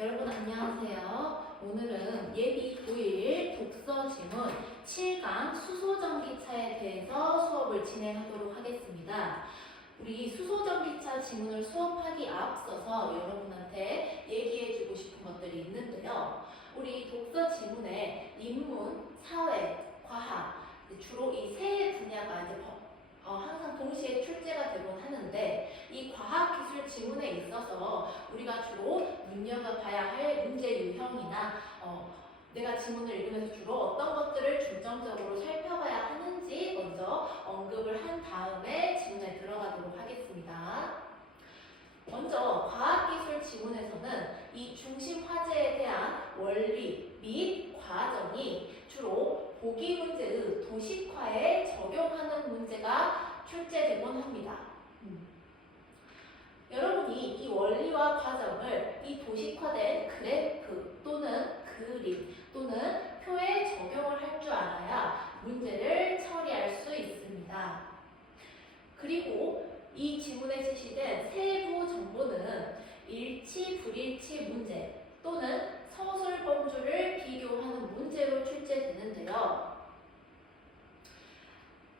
여러분 안녕하세요. 오늘은 예비 고1 독서 지문 7강 수소전기차에 대해서 수업을 진행하도록 하겠습니다. 우리 수소전기차 지문을 수업하기 앞서서 여러분한테 얘기해주고 싶은 것들이 있는데요. 우리 독서 지문에 인문, 사회, 과학 주로 이 세 분야가 이제 항상 동시에 출제가 되곤 하는데 이 과학기술 지문에 있어서 우리가 주로 눈여겨봐야 할 문제 유형이나 내가 지문을 읽으면서 주로 어떤 것들을 중점적으로 살펴봐야 하는지 먼저 언급을 한 다음에 지문에 들어가도록 하겠습니다. 먼저 과학기술 지문에서는 이 중심 화제에 대한 원리 및 과정이 주로 보기 문제의 도식화에 적용하는 문제가 출제되곤 합니다. 여러분이 이 원리와 과정을 이 도식화된 그래프 또는 그림 또는 표에 적용을 할 줄 알아야 문제를 처리할 수 있습니다. 그리고 이 지문에 제시된 세부 정보는 일치, 불일치 문제 또는 서술범주를 비교하는 문제로 출제되는데요.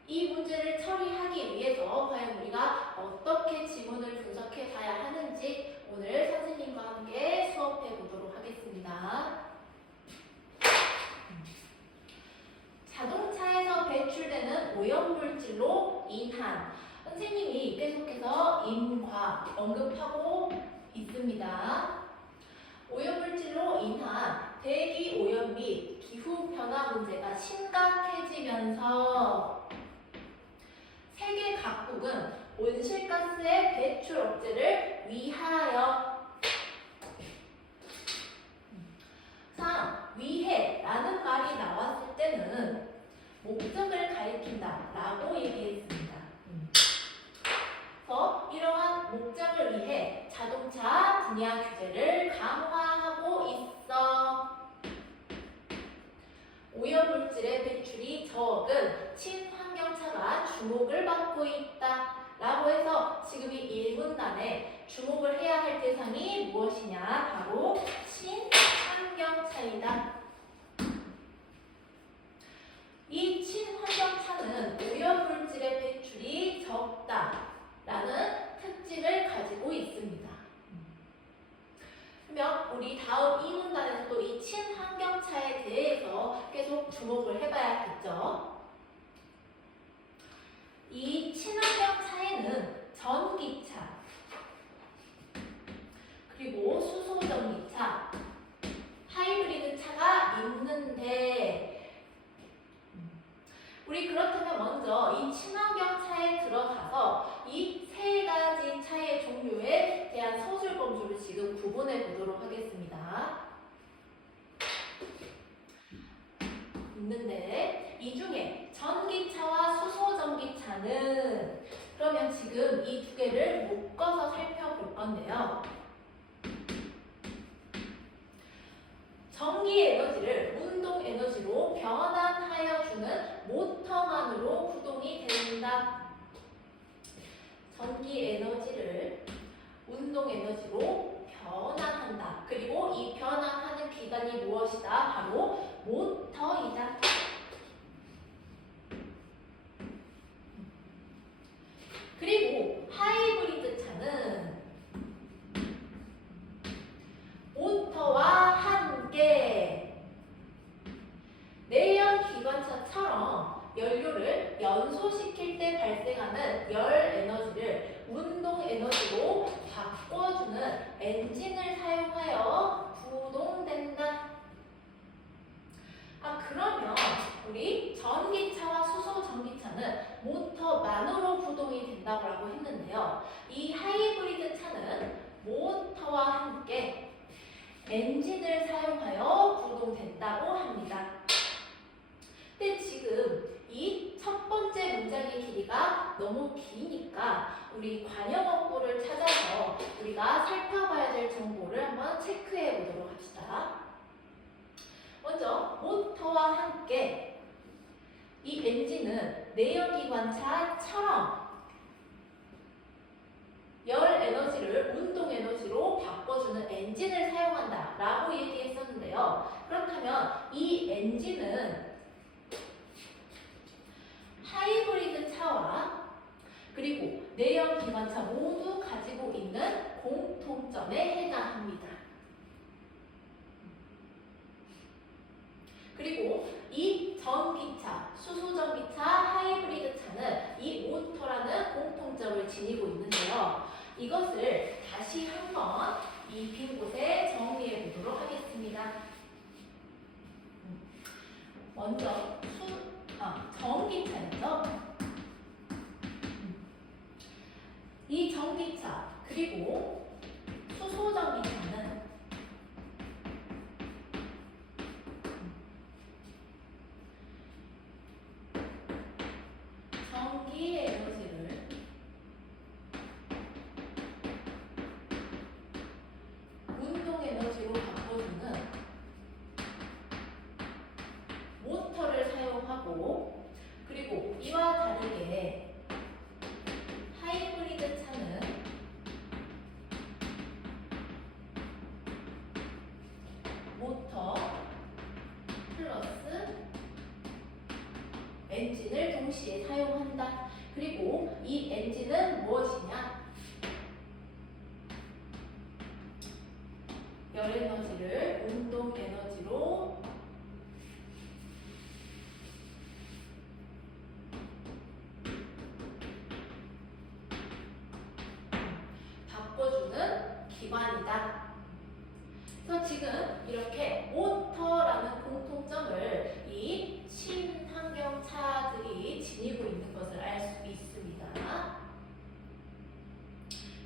이 문제를 처리하기 위해서 과연 우리가 어떻게 지문을 분석해 봐야 하는지 오늘 선생님과 함께 수업해 보도록 하겠습니다. 자동차에서 배출되는 오염물질로 인한 선생님이 계속해서 인과 언급하고 있습니다. 오염물질로 인한 대기 오염 및 기후 변화 문제가 심각해지면서 세계 각국은 온실가스의 배출 억제를 위하여 위해라는 말이 나왔을 때는 목적을 가리킨다 라고 얘기했습니다. 그래서 이러한 목적을 위해 자동차 분야 규제를 강화하고 있어. 오염물질의 배출이 적은 친환경차가 주목을 받고 있다 라고 해서 지금 이 1문단에 주목을 해야 할 대상이 무엇이냐? 바로 친환경차이다. 이 친환경차는 오염물질의 배출이 적다 라는 특징을 가지고 있습니다. 그러면 우리 다음 2문단에서도 이 친환경차에 대해서 계속 주목을 해봐야겠죠. 이 친환경차에는 전기차, 그리고 수소전기차, 하이브리드 차가 있는데 우리 그렇다면 먼저 이 친환경차에 들어가서 이 세 가지 차의 종류에 대한 서술범주를 지금 구분해 보도록 하겠습니다. 있는데 이 중에 전기차와 수소전기차는 그러면 지금 이 두 개를 묶어서 살펴볼 건데요. 전기 에너지를 운동 에너지로 변환하여 주는 모터만으로 구동이 된다. 전기 에너지를 운동 에너지로 변환한다. 그리고 이 변환하는 기관이 무엇이다? 바로 모터이다. 그리고 하이브리드 차는 모터와 함께 내연 기관차처럼 연료를 연소시킬 때 발생하는 열 에너지를 운동 에너지로 바꿔주는 엔진을 사용하여 구동된다. 그러면 우리 전기차와 수소전기차는 모터만으로 구동이 된다고 했는데요. 이 하이브리드 차는 모터와 함께 엔진을 사용하여 구동된다고 합니다. 근데 지금 이 첫 번째 문장의 길이가 너무 기니까 우리 관용어구를 찾아서 우리가 살펴봐야 될 정보를 한번 체크해 보도록 합시다. 먼저 모터와 함께 이 엔진은 내연기관차처럼 열 에너지를 운동 에너지로 바꿔주는 엔진을 사용한다 라고 얘기했었는데요. 그렇다면 이 엔진은 하이브리드 차와 그리고 내연 기관차 모두 가지고 있는 공통점에 해당합니다. 그리고 이 전기차, 수소전기차, 하이브리드 차는 이 모터라는 공통점을 지니고 있는데요. 이것을 다시 한번 이 빈 곳에 정리해 보도록 하겠습니다. 먼저 전기차였죠. 이 전기차 그리고 수소전기차는 전기 에너지를 운동 에너지로 바꿔주는 모터를 사용하고 그리고 이와 다르게 하이브리드 차는 모터 플러스 엔진을 동시에 사용한다. 그리고 이 엔진은 무엇이냐? 열 에너지를 운동 에너지로 바꿔주는 기관이다. 그래서 지금 이렇게 모터라는 공통점을 이 친환경차들이 지니고 있는 것을 알 수 있습니다.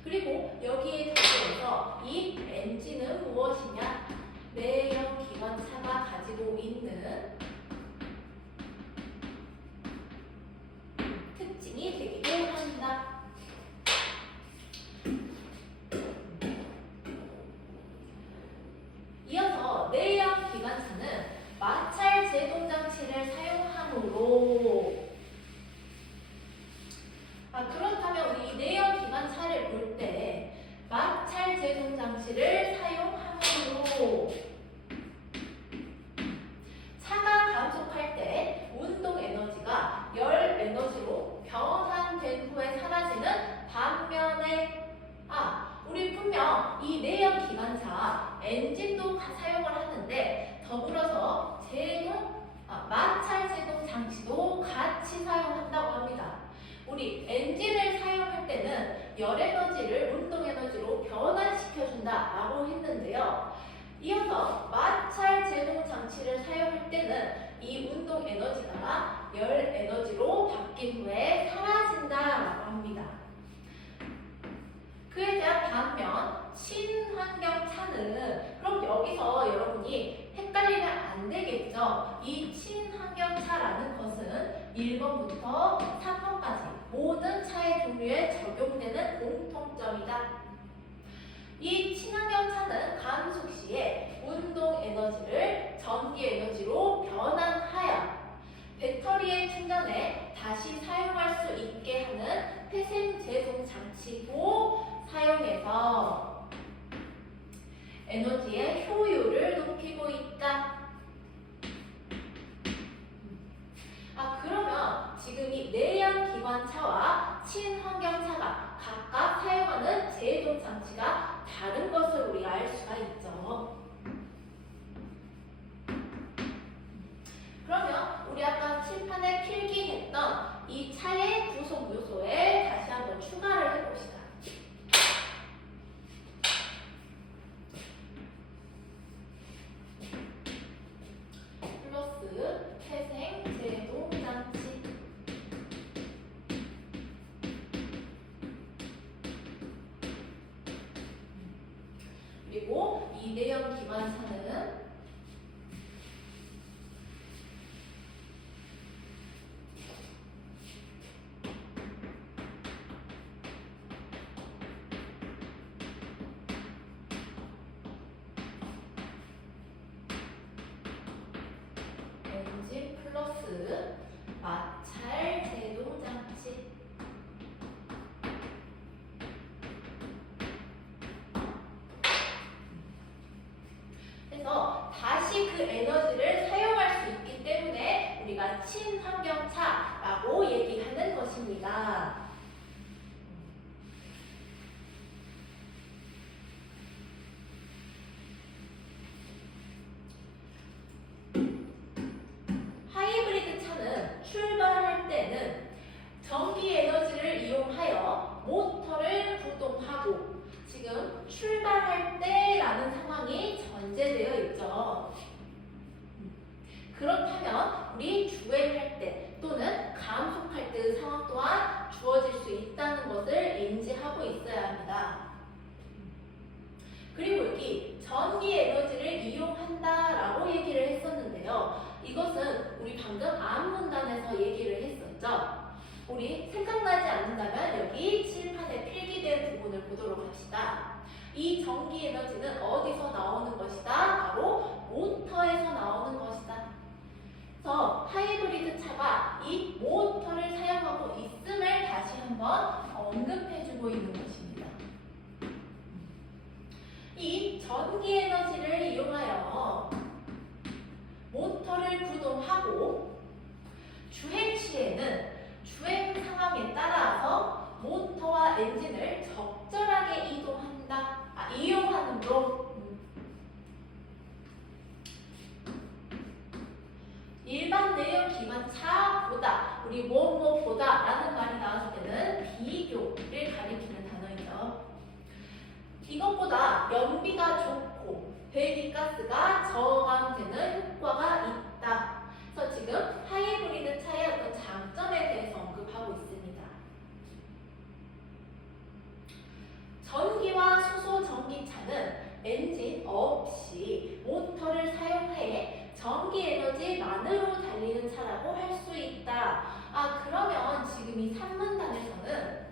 그리고 여기에 더해서 이 엔진은 무엇이냐? 내연 기관차가 가지고 있는 특징이 되기도 한다. 이어서 내연 기관차는 마찰 제동 장치를 사용하므로 그렇다면 우리 내연 기관차를 볼 때 마찰 제동 장치를 사용하므로 차가 감속할 때 운동 에너지가 열 에너지로 변환된 후에 사라지는 반면에 우리 분명 이 내연 기관차 엔진도 사용을 하는데 더불어서 마찰 제동 장치도 같이 사용한다고 합니다. 우리 엔진을 사용할 때는 열 에너지를 운동 에너지로 변환시켜준다 라고 했는데요. 이어서 마찰 제동 장치를 사용할 때는 이 운동 에너지가 열 에너지로 바뀐 후에 사라진다 라고 합니다. 그에 대한 반면 친환경차는 그럼 여기서 여러분이 헷갈리면 안 되겠죠. 이 친환경차라는 것은 1번부터 3번까지 모든 차의 종류에 적용되는 공통점이다. 이 친환경차는 감속 시에 운동 에너지를 전기 에너지로 변환하여 배터리의 충전에 다시 사용할 수 있게 하는 회생 제동 장치도 사용해서 에너지의 효율을 높이고 있다. 그러면 지금 이 내연 기관차와 친환경차가 각각 사용하는 제동 장치가 다른 것을 우리가 알 수가 있죠. 그러면 우리 아까 칠판에 필기했던 이 차의 구성 요소에 다시 한번 추가를 해봅시다. 플러스 회생 제동 장치 그리고 이 내연 기관차는 엔진 플러스 마찰 제동 장치 것입니다. 하이브리드 차는 출발할 때는 전기 에너지를 이용하여 모터를 구동하고, 지금 출발할 때라는 상황이 전제되어 있죠. 그렇다면 우리 주행할 때 또는 감속할 때의 상황 또한 주어질 수 있다는 것을 인지하고 있어야 합니다. 그리고 여기 전기 에너지를 이용한다라고 얘기를 했었는데요. 이것은 우리 방금 앞문단에서 얘기를 했었죠. 우리 생각나지 않는다면 여기 칠판에 필기된 부분을 보도록 합시다. 이 전기 에너지는 어디서 나오는 것이다? 바로 모터에서 나오는 것이다. 그래서 하이브리드 차가 이 모터를 사용하고 있음을 다시 한번 언급해주고 있는 것입니다. 이 전기 에너지를 이용하여 모터를 구동하고, 주행 시에는 주행 상황에 따라서 모터와 엔진을 적절하게 이용하므로 일반 내연 기관차보다, 우리 뭐뭐보다 라는 말이 나왔을 때는 비교를 가리키는 단어이죠. 이것보다 연비가 좋고 배기가스가 저감되는 효과가 있다. 그래서 지금 하이브리드 차의 어떤 장점에 대해서 언급하고 있습니다. 전기와 수소 전기차는 엔진 없이 모터를 사용해 전기 에너지만으로 달리는 차라고 할 수 있다. 그러면 지금 이 3문단에서는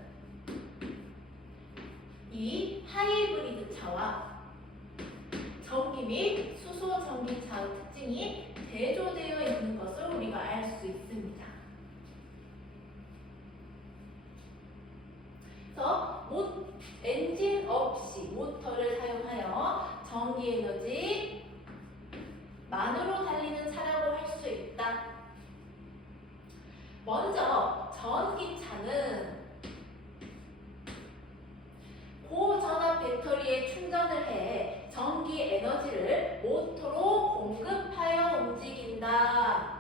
이 하이브리드 차와 전기 및 수소 전기차의 특징이 대조되어 있는 것을 우리가 알 수 있습니다. 그래서 엔진 없이 모터를 사용하여 전기 에너지만으로 달리는 차라고 할 수 있다. 먼저 전기차는 고전압 배터리에 충전을 해 전기 에너지를 모터로 공급하여 움직인다.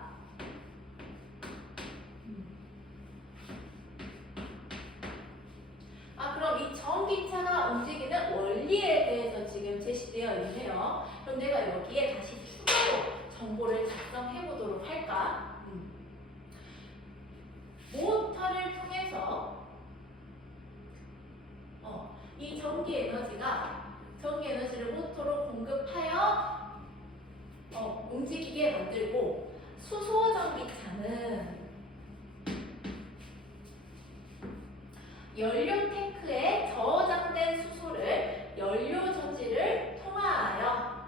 그럼 이 전기차가 움직이는 원리에 대해서 지금 제시되어 있네요. 그럼 내가 여기에 다시 추가로 정보를 작성해 보도록 할까? 모터를 통해서 이 전기 에너지를 모터로 공급하여 움직이게 만들고, 수소 전기차는 연료 탱크에 저장된 수소를 연료 전지를 통하여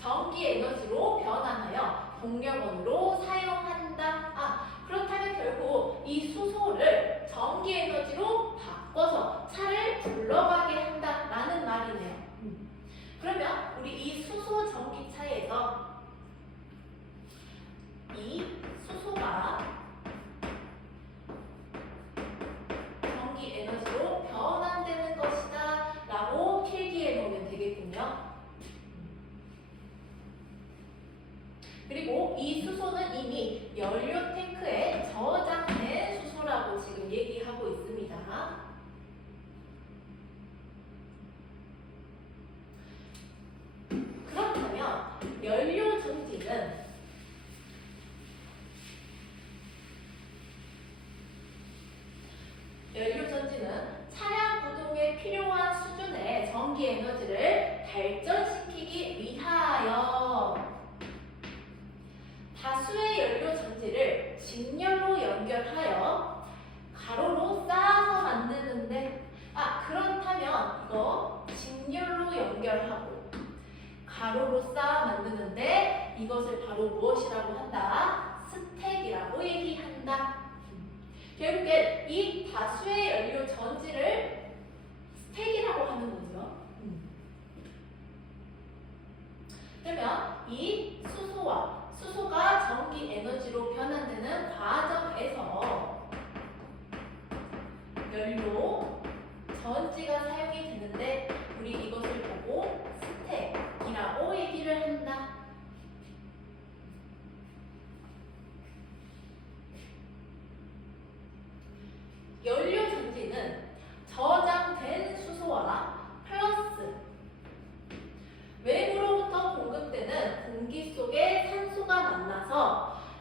전기 에너지로 변환하여 동력원으로 사용한다. 그렇다면 결국 이 수소를 전기 에너지로 바꿔서 차를 굴러가게 한다라는 말이네요. 그러면 우리 이 수소 전기차에서 이 수소가 전기 에너지로 변환되는 것이다 라고 필기해 놓으면 되겠군요. 그리고 이 수소는 이미 연료 탱크에 저장된 수소라고 지금 얘기하고 있습니다. 그렇다면 연료 전지는 차량 구동에 필요한 수준의 전기 에너지를 발전시키기 위하여 다수의 연료 전지를 직렬로 연결하여 가로로 쌓아서 만드는데, 그렇다면 이거 직렬로 연결하고 가로로 쌓아 만드는데 이것을 바로 무엇이라고 한다? 스택이라고 얘기한다. 결국엔 이 다수의 연료 전지를 스택이라고 하는 거죠. 그러면 이 수소가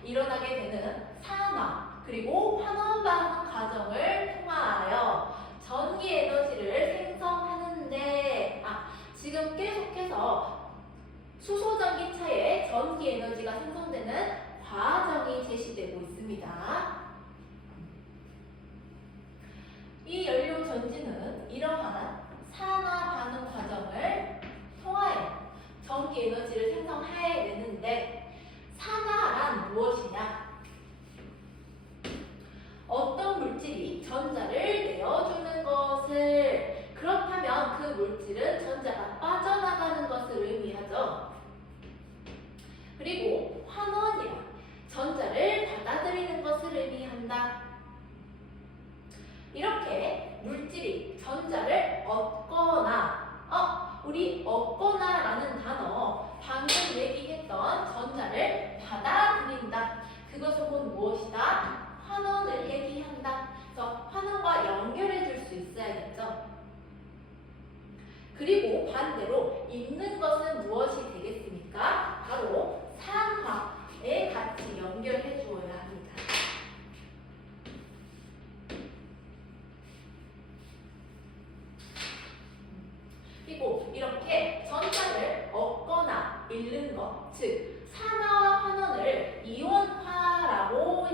일어나게 되는 산화 그리고 환원 반응 과정을 통하여 전기 에너지를 생성하는데 지금 계속해서 수소 전기차에 전기 에너지가 생성되는 과정이 제시되고 있습니다. 이 연료 전지는 이러한 산화 반응 과정을 통하여 전기 에너지를 생성해내는데 산화란 무엇이냐? 어떤 물질이 전자를 내어주는 것을 그렇다면 그 물질은 전자가 빠져나가는 것을 의미하죠. 그리고 환원이란 전자를 받아들이는 것을 의미한다. 이렇게 물질이 전자를 얻거나 우리 얻거나라는 단어 방금 얘기했던 전자를 받아들인다. 그것은 곧 무엇이다? 환원을 얘기한다. 그래서 환원과 연결해 줄 수 있어야겠죠. 그리고 반대로 있는 것은 무엇이 되겠습니까? 바로 산화에 같이 연결해 주어야 합니다. 그리고 이렇게 전자를 얻거나 잃는 것, 즉 산화와 환원을 이온화라고도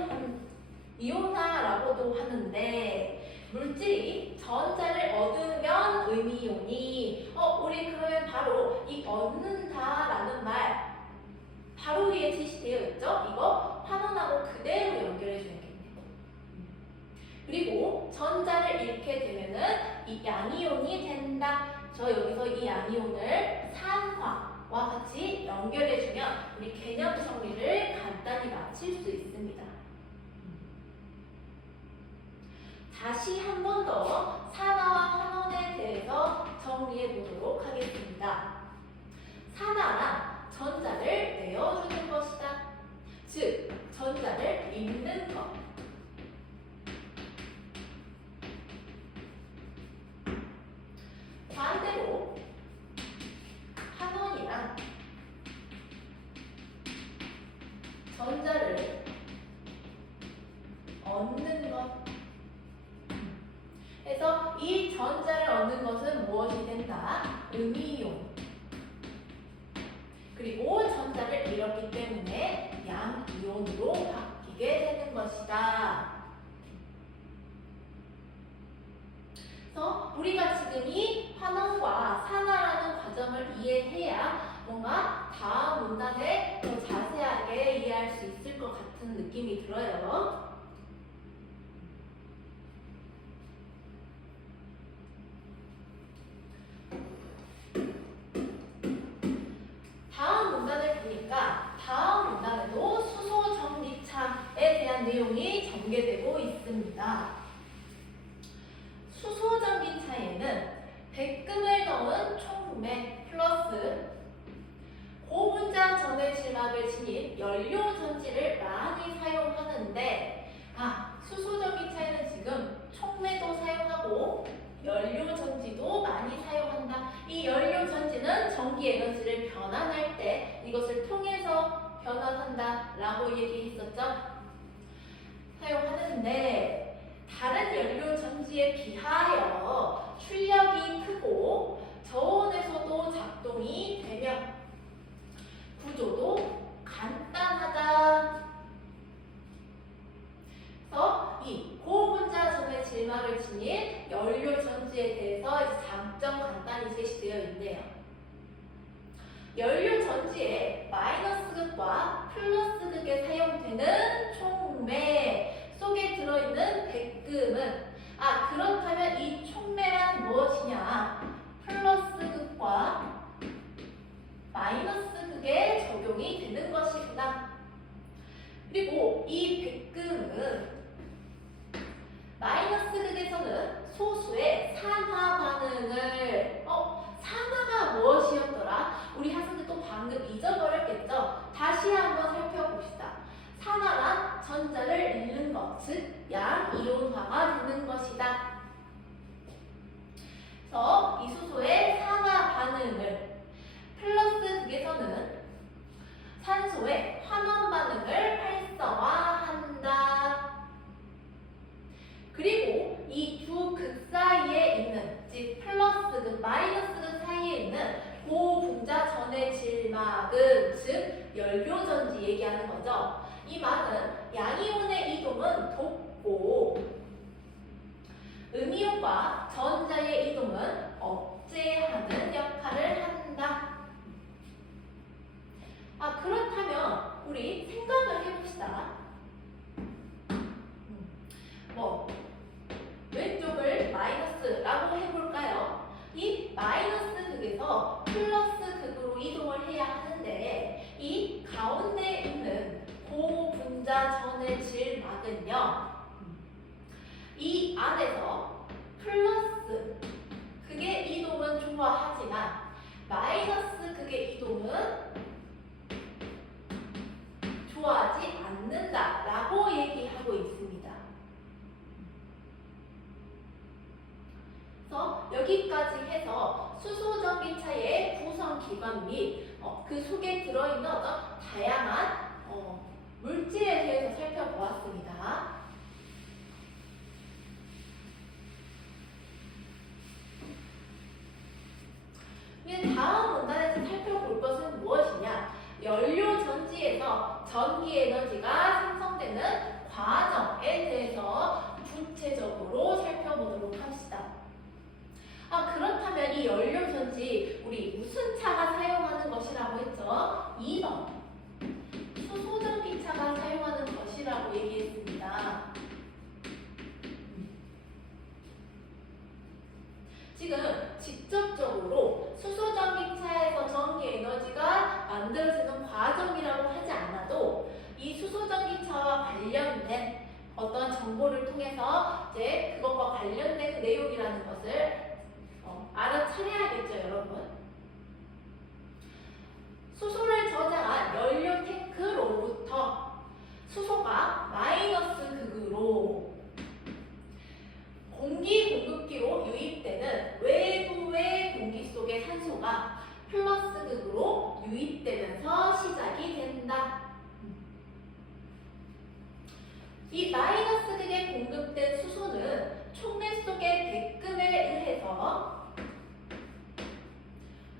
하는데 물질이 전자를 얻으면 음이온이 우리 그러면 바로 이 얻는다라는 말 바로 위에 제시되어 있죠? 이거 환원하고 그대로 연결해 줘야겠네요. 그리고 전자를 잃게 되면은 이 양이온이 된다. 저 여기서 이 양이온을 산화와 같이 연결해주면 우리 개념 정리를 간단히 마칠 수 있습니다. 다시 한 번 더 산화와 환원에 대해서 정리해 보도록 하겠습니다. 산화란 전자를 내어주는 것이다. 즉, 전자를 잃는 것. 반대로 환원이란 전자를 얻는 것. 그래서 이 전자를 얻는 것은 무엇이 된다? 음이온. 그리고 전자를 잃었기 때문에 양이온으로 바뀌게 되는 것이다. 그래서 우리가 지금 이 환원과 산화라는 과정을 이해해야 뭔가 다음 문단을 더 자세하게 이해할 수 있을 것 같은 느낌이 들어요. 다음 문단을 보니까 다음 문단에도 수소 전기차에 대한 내용이 전개되고 있습니다. 수소 전기차에는 백금을 넣은 촉매 플러스 고분자 전해 질막을 지닌 연료 전지를 많이 사용하는데 수소 전기차에는 지금 촉매도 사용하고 연료 전지도 많이 사용한다. 이 연료 전지는 전기 에너지를 변환할 때 이것을 통해서 변환한다 라고 얘기했었죠. 사용하는데 다른 연료 전지에 비하여 출력이 크고 저온에서도 작동이 되며 구조도 간단하다. 그래서 이 고분자 전해 질막을 지닌 연료 전지에 대해서 이제 장점 간단히 제시되어 있네요. 연료 전지에 마이너스 극과 플러스 극에 사용되는 촉매 속에 들어있는 백금은 그렇다면 이 촉매란 무엇이냐? 플러스 극과 마이너스 극에 적용이 되는 것이구나. 그리고 이 백금은 마이너스 극에서는 소수의 산화 반응을 산화가 무엇이었더라? 우리 학생들 또 방금 잊어버린 이 말은 양이온의 이동은 돕고 음이온과 전자의 이동은 억제하는 역할을 한다. 그렇다면 우리 생각을 해봅시다. 왼쪽을 마이너스라고 해볼까요? 이 마이너스 극에서 플러스 극으로 이동을 해야 하는데 이 가운데 있는 고분자 전의 질막은요, 이 안에서 플러스 극의 이동은 좋아하지만 마이너스 극의 이동은 좋아하지 않는다라고 얘기하고 있습니다. 그래서 여기까지 해서 수소전기차의 구성기관 및 그 속에 들어있는 어떤 다양한 물질에 대해서 살펴보았습니다. 다음 문단에서 살펴볼 것은 무엇이냐? 연료 전지에서 전기 에너지가 생성되는 과정에 대해서 구체적으로 살펴보도록 합시다. 그렇다면 이 연료 전지 우리 무슨 차가 사용하는 것이라고 했죠? 2번 수소전기차가 사용하는 것이라고 얘기했습니다. 지금 직접적으로 수소전기차에서 전기 에너지가 만들어지는 과정이라고 하지 않아도 이 수소전기차와 관련된 어떤 정보를 통해서 이제 그것과 관련된 그 내용이라는 것을 알아차려야겠죠, 여러분. 수소를 저장한 연료 탱크로부터 수소가 마이너스 극으로 공기 공급기로 유입되는 외부의 공기 속의 산소가 플러스 극으로 유입되면서 시작이 된다. 이 마이너스 극에 공급된 수소는 촉매 속의 백금에 의해서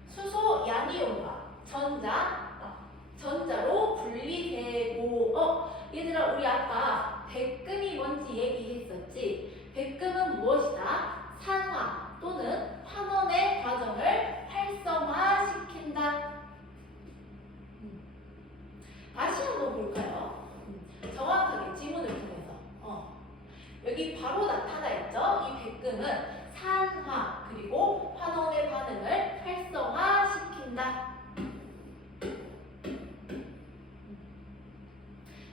수소 양이온과 전자로 분리되고 얘들아 우리 아까 백금이 뭔지 얘기했었지. 백금은 무엇이다? 산화 또는 환원의 과정을 활성화시킨다. 다시 한번 볼까요? 정확하게 지문을 통해서 여기 바로 나타나 있죠? 이 백금은 산화 그리고 환원의 반응을 활성화시킨다.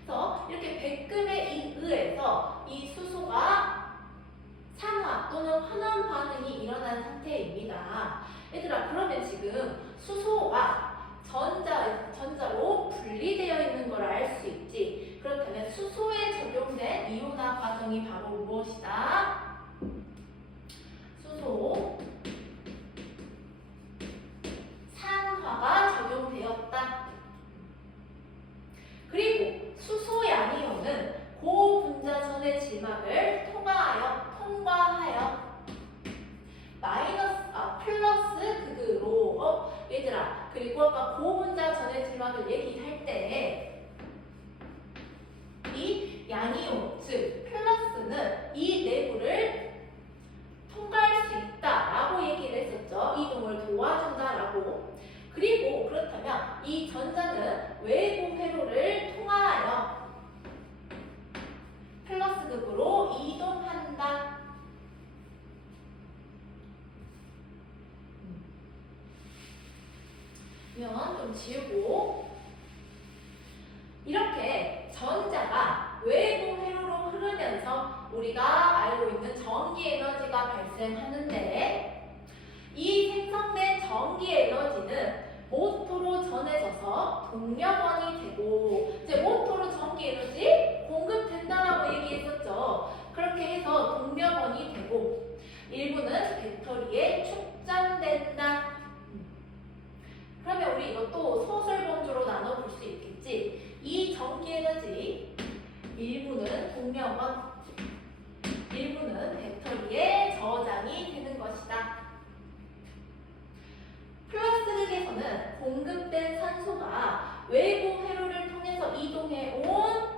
그래서 이렇게 백금에 의해서 이 수소가 산화 또는 환원 반응이 일어난 상태입니다. 얘들아 그러면 지금 수소가 전자로 분리되어 있는 걸 알 수 있지. 그렇다면 수소에 적용된 이온화 과정이 바로 무엇이다? 수소 산화가 적용되었다. 그리고 수소 양이온은 고분자전의 지막을 통과하여 플러스 극으로 얘들아 그리고 아까 고분자전의 지막을 얘기할 때 이 양이온 즉 플러스는 이 내부를 통과할 수 있다라고 얘기를 했었죠. 이동을 도와준다라고. 그리고 그렇다면 이 전자는 외부 회로를 통하여 플러스 극으로 이동한다. 그러면 좀 지우고 이렇게 전자가 외부 회로로 흐르면서 우리가 알고 있는 전기 에너지가 발생하는데 이 생성된 전기 에너지는 모토로 전해져서 동력원이 되고 이제 모토로 전기 에너지 공급된다라고 얘기했었죠. 그렇게 해서 동력원이 되고 일부는 배터리에 축전된다. 그러면 우리 이것도 소설본주로 나눠볼 수 있겠지. 이 전기 에너지 일부는 동력원, 일부는 배터리에 저장이 되는 것이다. 플러스 극에서는 공급된 산소가 외부 회로를 통해서 이동해 온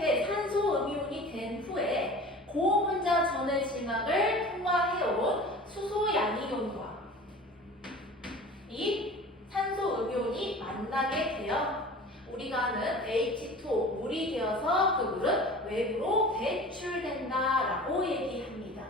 이렇게 산소 음이온이 된 후에 고분자 전해 지막을 통과해온 수소 양이온과 이 산소 음이온이 만나게 되어 우리가 아는 H2O 물이 되어서 그 물은 외부로 배출된다라고 얘기합니다.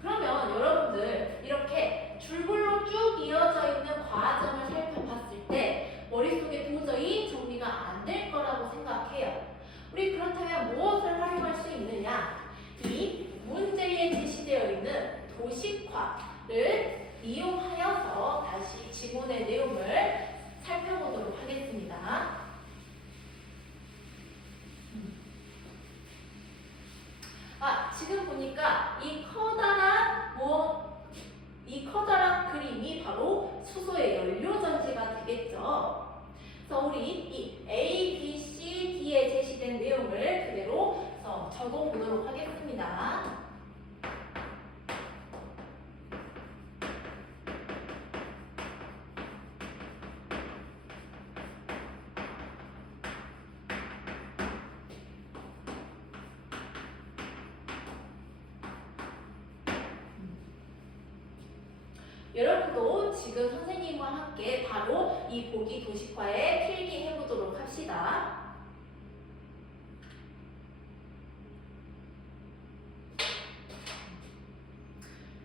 그러면 여러분들 이렇게 줄글로 쭉 이어져 있는 과정을 살펴봤을 때 머릿속에 도저히 정리가 안 될 거라고 생각해요. 우리 그렇다면 무엇을 활용할 수 있느냐? 이 문제에 제시되어 있는 도식화를 이용하여서 다시 지문의 내용을 살펴보도록 하겠습니다. 지금 보니까 이 커다란 그림이 바로 수소의 연료 전지가 되겠죠. 그래서 우리 이 A, B, C, D에 제시된 내용을 그대로 적어보도록 하겠습니다. 여러분도 지금 선생님과 함께 바로 이 보기 도식화에 필기해 보도록 합시다.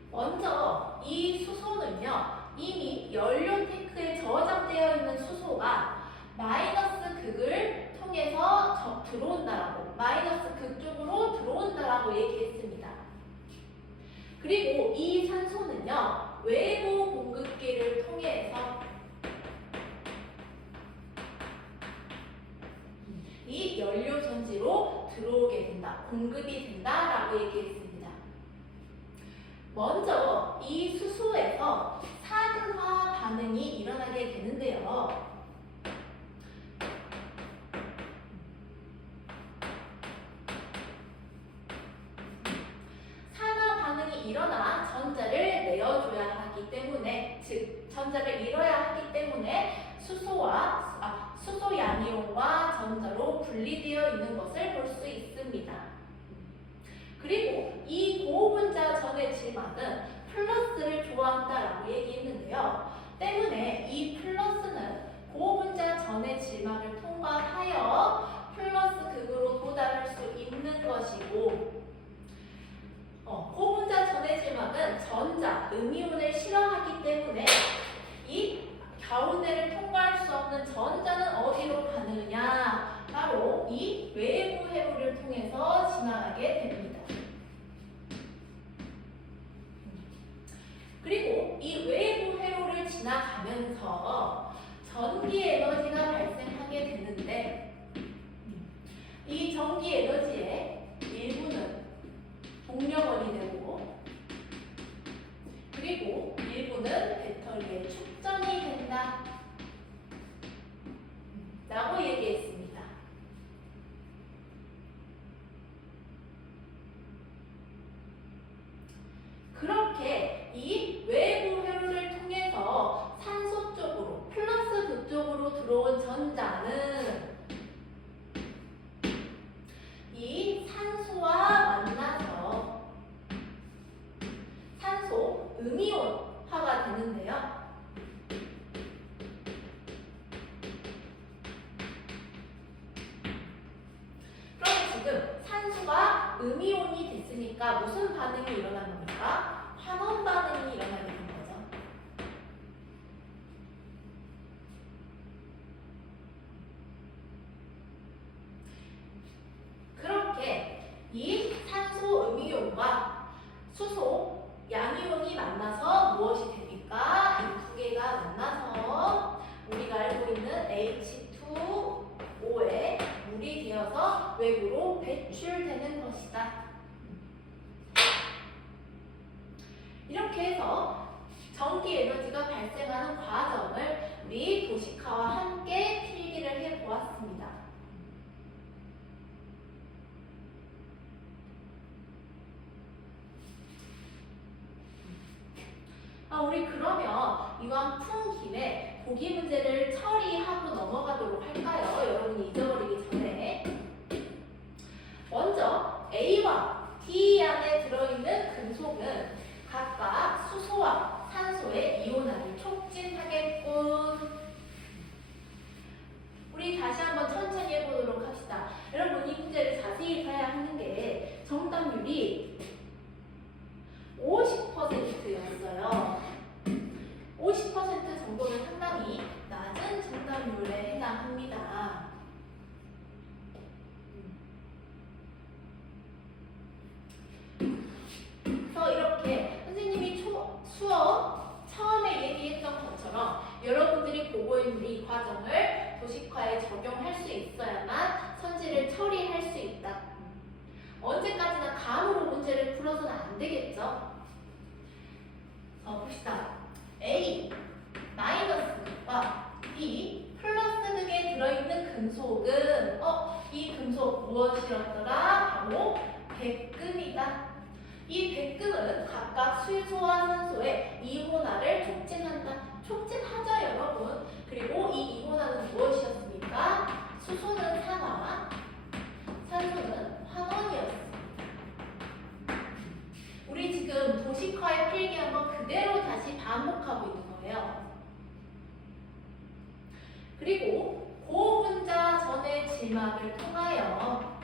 먼저 이 수소는요, 이미 연료 탱크에 저장되어 있는 수소가 마이너스 극을 통해서 들어온다라고, 마이너스 극 쪽으로 들어온다라고 얘기했습니다. 그리고 이 산소는요, 외부 공급기를 통해서 이 연료 전지로 들어오게 된다, 공급이 된다라고 얘기했습니다. 먼저 이 수소에서 산화 반응이 일어나게 되는데요. 일어나 전자를 내어줘야 하기 때문에, 즉 전자를 잃어야 하기 때문에 수소 양이온과 전자로 분리되어 있는 것을 볼 수 있습니다. 그리고 이 고분자 전해 지막은 플러스를 좋아한다라고 얘기했는데요. 때문에 이 플러스는 고분자 전해 지막을 통과하여 플러스 극으로 도달할 수 있는 것이고, 고분자 전해 지막은 전자, 음이온을 싫어하기 때문에 이 가운데를 통과할 수 없는 전자는 어디로 가느냐? 바로 이 외부 회로를 통해서 지나가게 됩니다. 그리고 이 외부 회로를 지나가면서 전기 에너지가 발생하게 되는데, 이 전기 에너지의 일부는 동력원이 되고, 그리고 일부는 배터리에 축전이 된다 라고 얘기했습니다. 그렇게 이 외부 회로를 통해서 산소 쪽으로, 플러스 극 쪽으로 들어온 전자는 이 산소와 만나서 산소 음이온화가 되는데요. 그럼 지금 산소가 음이온이 됐으니까 무슨 반응이 일어난 겁니까? 환원 반응이 일어나게 된 거죠. 그렇게 이 산소 음이온과 수소 양이온이 만나서 무엇이 됩니까? 이 두 개가 만나서 우리가 알고 있는 H2O에 물이 되어서 외부로 배출되는 것이다. 이렇게 해서 전기 에너지가 발생하는 과정을 우리 도식화와 함께 필기를 해보았습니다. 우리 그러면 이왕 푼 김에 보기 문제를 처리하고 넘어가도록 할까요? 여러분이 잊어버리기 전에. 먼저 A와 D 안에 들어있는 금속은 각각 수소와 산소의 이온화를 촉진하겠군. 우리 다시 한번 천천히 해보도록 합시다. 여러분 이 문제를 자세히 봐야 하는 게 정답률이 50%였어요. 50% 정도는 상당히 낮은 정답률에 해당합니다. 그래서 이렇게 선생님이 수업 처음에 얘기했던 것처럼 여러분들이 보고 있는 이 과정을 도식화에 적용할 수 있어야만 선지를 처리할 수 있다. 언제까지나 감으로 문제를 풀어서는 안 되겠죠? 봅시다. A 마이너스와 B 플러스 극에 들어있는 금속은 이 금속 무엇이었더라? 바로 백금이다. 이 백금은 각각 수소와 산소의 이온화를 촉진한다. 촉진하죠, 여러분. 그리고 이 이온화는 무엇이었습니까? 수소는 산화, 산소는 환원이었습니다. 우리 지금 도식화의 필기한 거 그대로 다시 반복하고 있는 거예요. 그리고 고분자 전의 지막을 통하여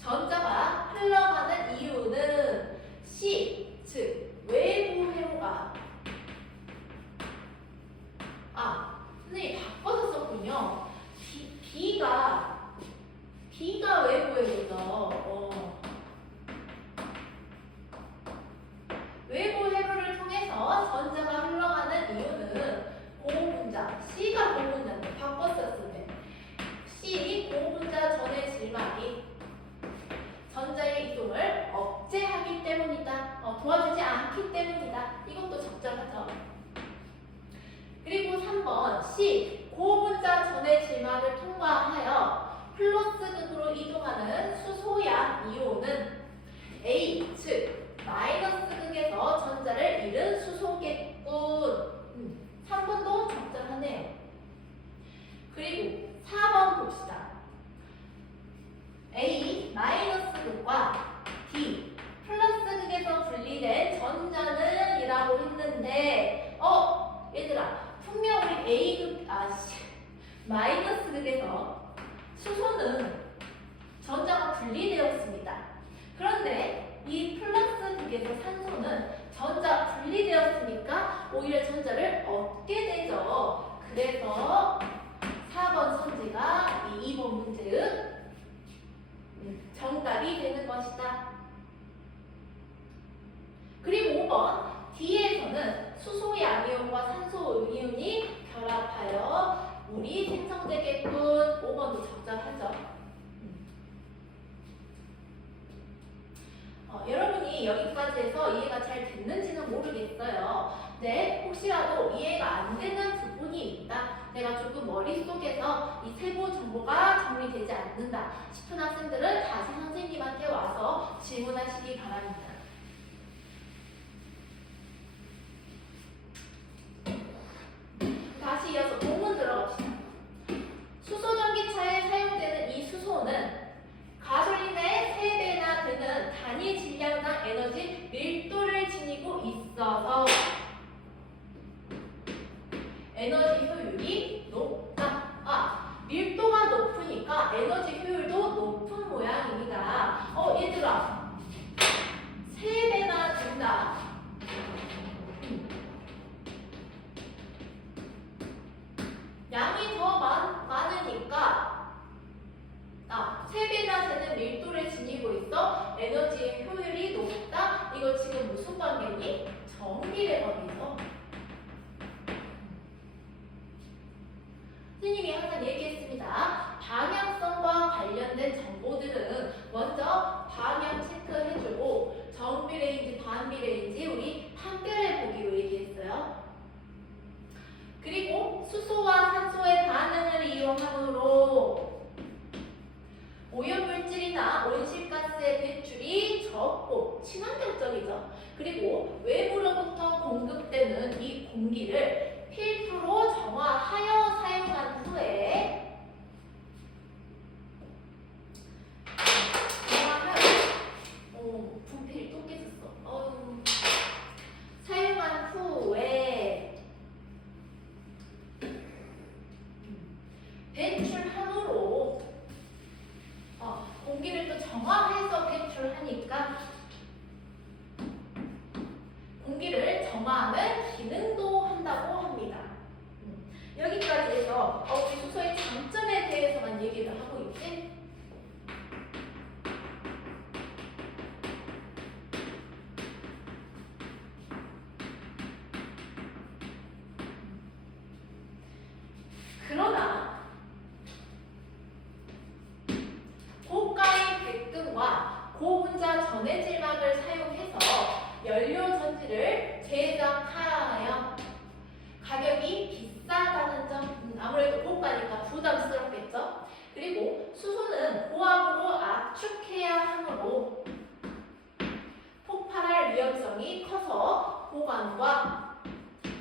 전자가 흘러가는 이유는 C, 즉 외부 회로가 선생님 바꿔서 썼군요. B가 외부 회로죠. 외부 회로를 통해서 전자가 흘러가는 이유는 고분자, C가 고분자인데 바꿨었을 때 C 고분자 전의 질막이 전자의 이동을 억제하기 때문이다. 도와주지 않기 때문이다. 이것도 적절하죠. 그리고 3번 C 고분자 전의 질막을 통과하여 플러스 극으로 이동하는 수소양 이온은 A 즉 마이너스 극에서 전자를 잃은 수소겠군. 3번도 적절하네요. 그리고 4번 봅시다. A 마이너스 극과 D 플러스 극에서 분리된 전자는 이라고 했는데 얘들아 분명 우리 A극 마이너스 극에서 수소는 전자가 분리되었습니다. 그런데 이 플러스 극에서 산소는 전자 분리되었으니까 오히려 전자를 얻게 되죠. 그래서 4번 선지가 이 2번 문제의 정답이 되는 것이다. 그리고 5번 D에서는 수소 양이온과 산소 이온이 결합하여 물이 생성되겠군. 5번도 적절하죠. 여러분이 여기까지 해서 이해가 잘 됐는지는 모르겠어요. 네, 혹시라도 이해가 안 되는 부분이 있다. 내가 조금 머릿속에서 이 세부 정보가 정리되지 않는다 싶은 학생들은 다시 선생님한테 와서 질문하시기 바랍니다. 다시 이어서 본문 들어갑시다. 수소전기차에 사용되는 이 수소는 가솔린의 3배나 되는 단위 질량당 에너지 밀도를 지니고 있어서 에너지 효율이 높다. 밀도가 높으니까 에너지 효율도 높은 모양입니다. 얘들아 3배나 된다. 양이 더 많으니까 3배나 되는 밀도를 지니고 있어 에너지의 효율이 높다. 이거 지금 무슨 관계니? 정비례 법이죠. 선생님이 항상 얘기했습니다. 방향성과 관련된 정보들은 먼저 방향 체크해주고 정비례인지 반비례인지 우리 판별해보기로 얘기했어요. 그리고 수소와 산소의 반응을 이용함으로 오염물질이나 온실가스의 배출이 적고 친환경 공기를 필두로 정화하여 사용한 후에 분필이 또 깨졌어. 사용한 후에 배출함으로 공기를 또 정화해서 배출하니까 공기를 정화하는 기능도 한다고 합니다. 여기까지 해서 우리 수소의 장점에 대해서만 얘기를 하고 있지? 그러나 고가의 백등과 고분자 전해질막을 사용해서 연료 전지를 제작하여 가격이 비싸다는 점, 아무래도 고가니까 부담스럽겠죠. 그리고 수소는 고압으로 압축해야 하므로 폭발할 위험성이 커서 보관과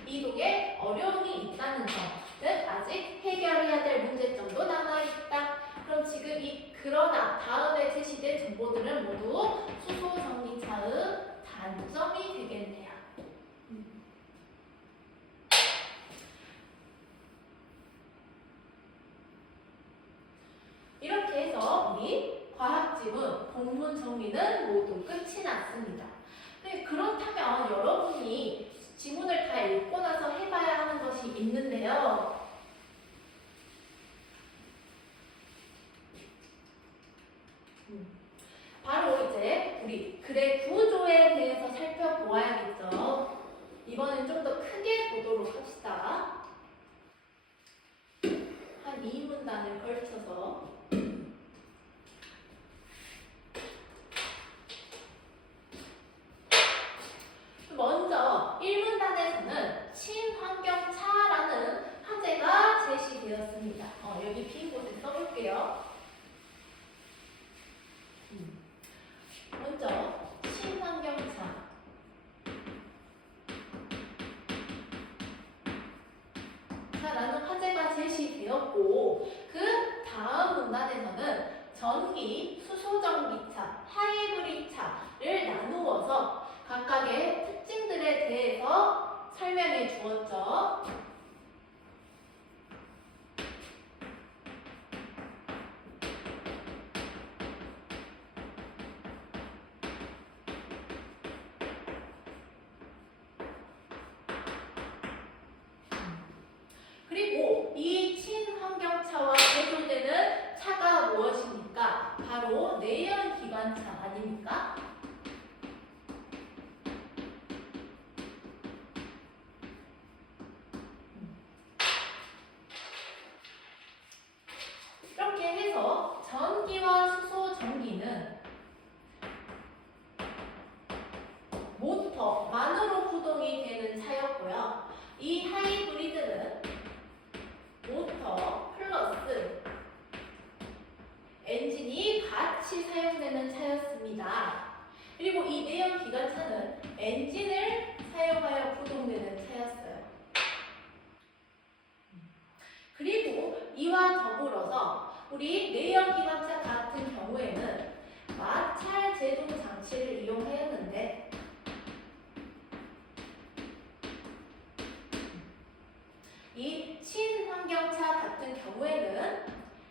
이동에 어려움이 있다는 점, 즉 아직 해결해야 될 문제점도 남아있다. 그럼 지금 그러나 다음에 제시된 정보들은 모두 수소 전기차의 단점이 되겠네요. 이렇게 해서 우리 과학지문 본문 정리는 모두 끝이 났습니다. 네, 그렇다면 여러분이 지문을 다 읽고 나서 해봐야 하는 것이 있는데요. 바로 이제 우리 글의 구조에 대해서 살펴보아야겠죠. 이번엔 좀 더 크게 보도록 합시다. 한 2문단을 걸쳐서. 먼저 1문단에서는 친환경차라는 화제가 제시되었습니다. 여기 빈 곳에 써볼게요. 먼저 친환경차. 라는 화제가 제시되었고 그 다음 문단에서는 전기, 수소전기차, 하이브리드차를 나누어서 각각의 특징들에 대해서 설명해 주었죠. 그리고 이 친환경차와 대조되는 차가 무엇입니까? 바로 내연기관차 아닙니까? 이렇게 해서 전기와 수소 전기는 모터만으로 구동이 되는 차였고요. 이 하이브리드는 모터 플러스 엔진이 같이 사용되는 차였습니다. 그리고 이 내연기관차는 엔진을 사용하여 구동되는 차였어요. 그리고 이와 더불어서 우리 내연기관차 같은 경우에는 마찰 제동 장치를 이용하였는데 이 친환경차 같은 경우에는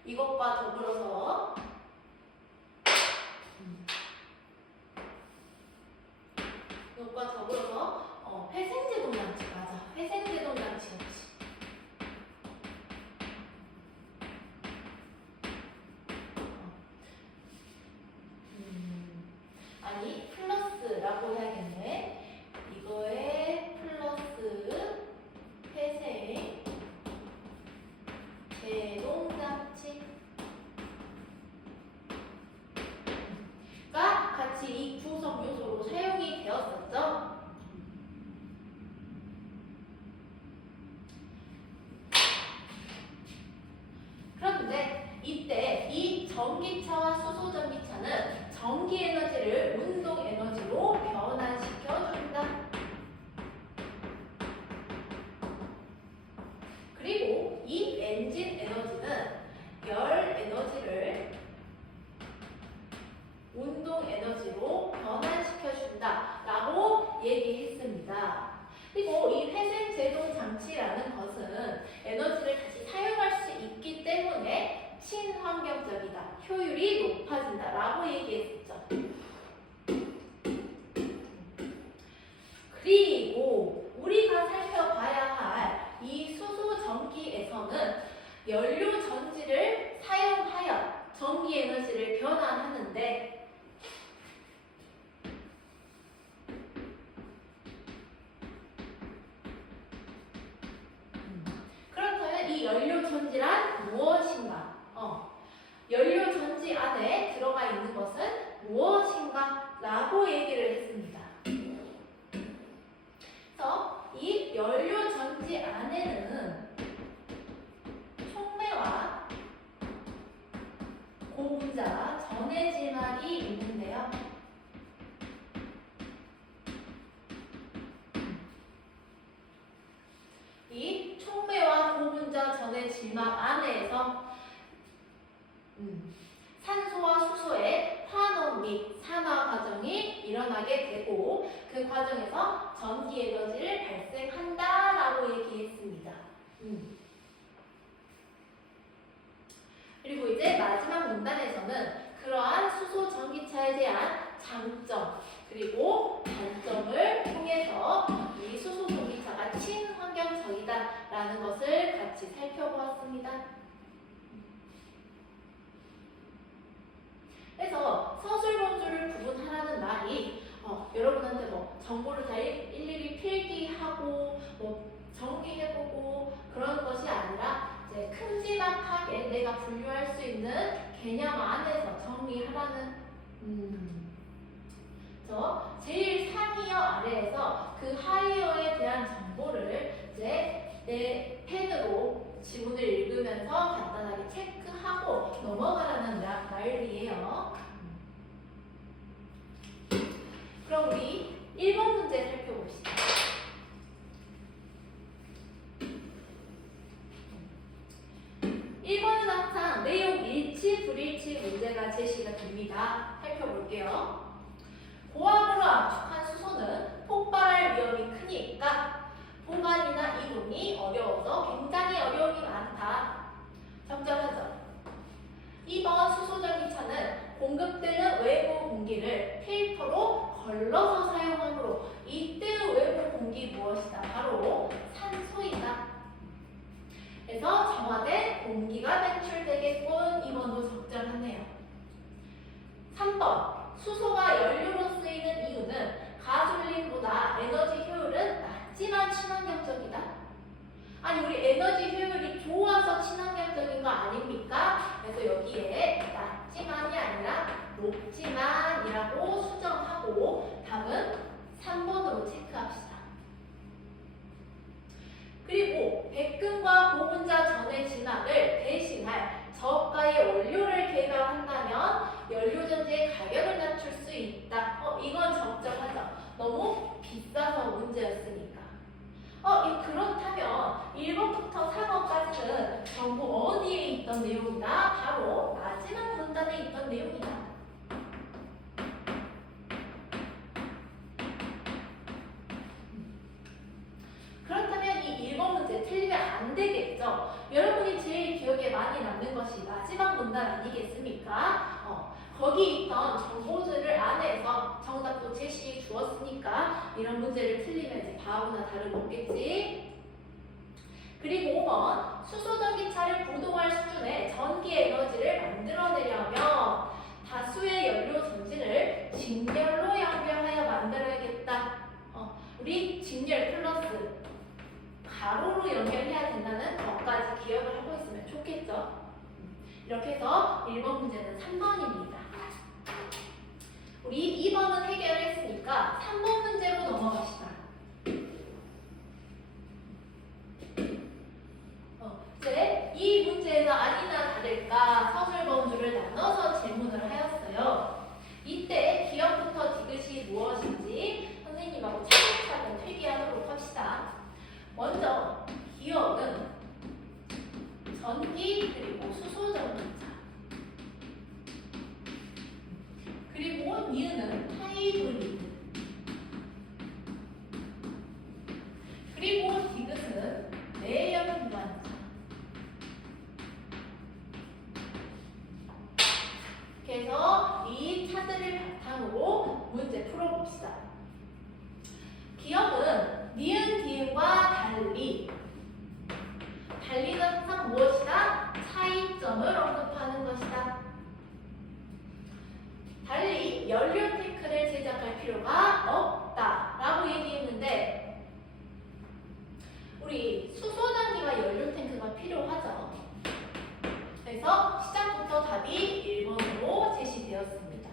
이것과 더불어서 회생제동 장치, 맞아. 회생제동 장치였지. 아니, 플러스라고 해야겠네. 이거에 플러스 회생 제동장치가 같이 이 구성 요소로 사용이 되었었죠. 그런데 이때 이 전기차와 수소전기차는 전기 에너지를 운동 에너지로 변환시켜 준다. 효율이 높아진다라고 얘기했었죠. 그리고 우리가 살펴봐야 할 이 수소 전기에서는 연료 전지를 사용하여 전기 에너지를 변환하는데 그렇다면 이 연료 전지란 무엇인가? 연료 전지 안에 들어가 있는 것은 무엇인가? 라고 얘기를 했습니다. 그래서 이 연료 전지 안에는 촉매와 고분자, 전해질막이 있는데요. 이 촉매와 고분자, 전해질막 안에서 산소와 수소의 환원 및 산화 과정이 일어나게 되고 그 과정에서 전기 에너지를 발생한다라고 얘기했습니다. 그리고 이제 마지막 문단에서는 그러한 수소 전기차에 대한 장점 그리고 단점을 통해서 이 수소 전기차가 친환경적이다라는 것을 같이 살펴보았습니다. 그래서 서술범주를 구분하라는 말이 여러분한테 정보를 다 일일이 필기하고 정리해보고 그런 것이 아니라 이제 큼지막하게 내가 분류할 수 있는 개념 안에서 정리하라는 제일 상위어 아래에서 그 하위어에 대한 정보를 이제 내 펜으로 지문을 읽으면서 간단하게 체크하고 넘어가라는 말이에요. 그럼 우리 1번 문제 살펴봅시다. 1번은 항상 내용 일치, 불일치 문제가 제시가 됩니다. 살펴볼게요. 고압으로 압축한 수소는 폭발할 위험이 크니까 보관이나 이동이 어려워서 굉장히 어려움이 많다. 적절하죠? 2번 수소전기차는 공급되는 외부 공기를 필터로 걸러서 사용하므로 이때의 외부 공기 무엇이다? 바로 산소이다. 그래서 정화된 공기가 배출되겠군. 2번도 적절하네요. 3번 수소가 연료로 쓰이는 이유는 가솔린보다 에너지 효율은 낮지만 친환경적이다. 아니 우리 에너지 효율이 좋아서 친환경적인 거 아닙니까? 그래서 여기에 낮지만이 아니라 높지만이라고 수정하고 답은 3번으로 체크합시다. 그리고 백금과 고분자 전해질막을 대신할 저가의 원료를 개발한다면 연료전지의 가격을 낮출 수 있다. 이건 적절하죠. 너무 비싸서 문제였으니까. 그렇다면 1번부터 4번까지는 전부 어디에 있던 내용이다? 바로 마지막 문단에 있던 내용이다. 그렇다면 이 1번 문제 틀리면 안 되겠죠? 여러분이 제일 기억에 많이 남는 것이 마지막 문단 아니겠습니까? 거기 있던 정보들을 안에서 정답도 제시해 주었으니까 이런 문제를 틀리면 이제 바보나 다름없겠지. 그리고 5번 수소전기차를 부동할 수준의 전기 에너지를 만들어내려면 다수의 연료 전지를 직렬로 연결하여 만들어야겠다. 우리 직렬 플러스 가로로 연결해야 된다는 것까지 기억을 하고 있으면 좋겠죠. 이렇게 해서 1번 문제는 3번입니다. 우리 2번은 해결했으니까 3번 문제로 넘어갑시다. 이제 이 문제에서 아니나 다를까 서술범주를 나눠서 질문을 하였어요. 이때 기억부터 디귿이 무엇인지 선생님하고 차근차근 필기하도록 합시다. 먼저 기억은 전기 그리고 수소전기차 그리고 니은은 하이브리드 이 차트를 바탕으로 문제 풀어봅시다. 기억은 니은, 디귿과 달리는 항상 무엇이다? 차이점을 언급하는 것이다. 달리 연료 탱크를 제작할 필요가 없다라고 얘기했는데 우리 수소전기가 연료 탱크가 필요하죠. 그래서 시작부터 답이 1번으로 제시되었습니다.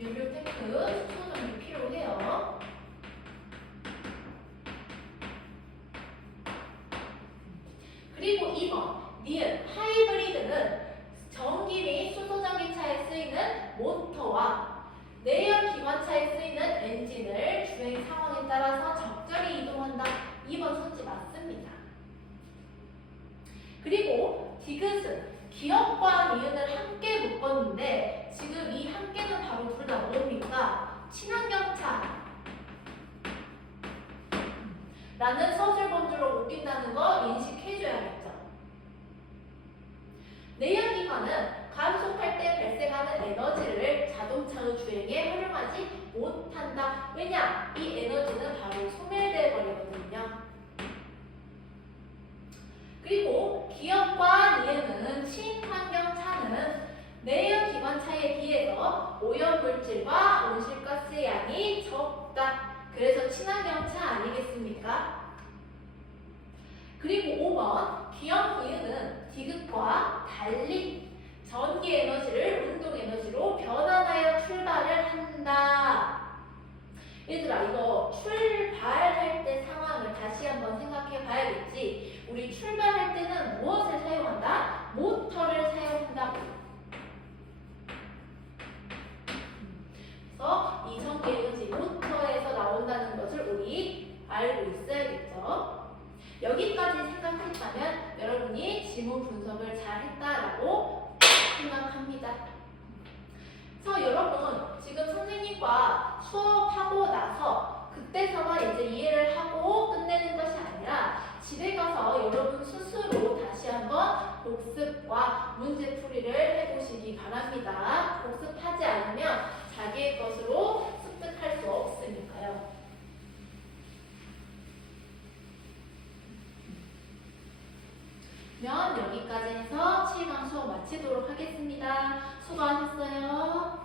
연료 탱크, 수소전기 필요해요. 그리고 2번 니은 하이브리드는 전기 및 수소전기차에 쓰이는 모터와 내연 기관차에 쓰이는 엔진을 주행 상황에 따라서 적절히 이동한다. 2번 선지 맞습니다. 그리고 디귿은 기억과 니은을 함께 묶었는데 지금 이 함께는 바로 둘 다 뭡니까? 친환경차 라는 서술 범주로 묶인다는 거 인식해줘야겠죠. 내연기관은 가속할 때 발생하는 에너지를 자동차의 주행에 활용하지 못한다. 왜냐? 이 에너지는 바로 소멸돼 버리거든요. 그리고 기억과 니은은 친환경차는 내연기관차에 비해서 오염물질과 온실가스의 양이 적다. 그래서 친환경차 아니겠습니까? 그리고 5번 기억 니은은 디귿과 달리 전기 에너지를 운동 에너지로 변환하여 출발을 한다. 얘들아 이거 출발할 때 상황을 다시 한번 생각해 봐야겠지. 우리 출발할 때는 무엇을 사용한다? 모터를 사용한다고. 그래서 이 전기 에너지 모터에서 나온다는 것을 우리 알고 있어야겠죠. 여기까지 생각했다면 여러분이 지문 분석을 잘 했다라고 생각합니다. 그래서 여러분 지금 선생님과 수업하고 나서 그때서만 이제 이해를 하고 끝내는 것이 아니라 집에 가서 여러분 스스로 다시 한번 복습과 문제풀이를 해보시기 바랍니다. 복습하지 않으면 자기의 것으로 습득할 수 없으니까요. 그러면 여기까지 해서 7강 수업 마치도록 하겠습니다. 수고하셨어요.